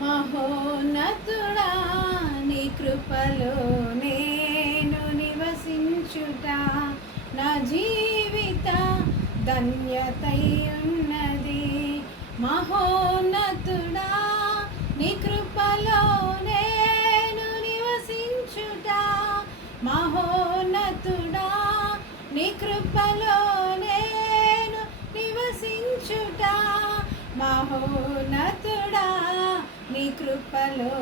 మహోన్నతుడా నీ కృపలో నేను నివసించుట నా జీవిత ధన్యతై ఉన్నది. మహోన్నతుడా నీ కృపలో నేను నివసించుట మహోన్నతుడా నీ కృపలో నేను నివసించుట మహోన్నతుడా నీ కృపలో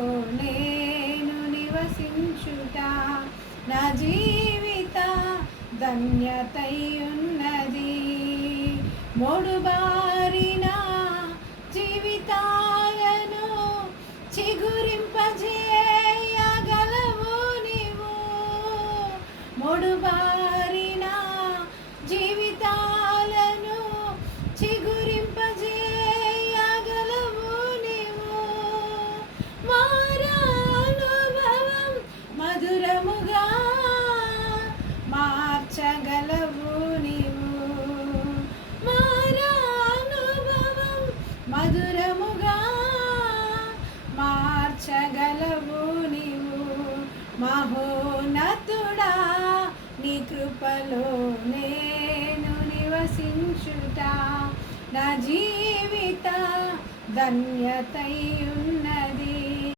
నేను నివసించుట నా జీవిత ధన్యతై ఉన్నది. మోడుబారిన జీవితాలను చిగురింపజేయగలవు నీవు. మోడుబారిన జీవితాలను చిగురింపజేయగలవు నీవు. మారానుభవం మధురముగా మార్చగలవు నీవు. మారానుభవం మధురముగా మార్చగలవు నీవు. మహోన్నతుడా నీ కృపలో నేను నివసించుట నా జీవిత ధన్యతై ఉన్నది.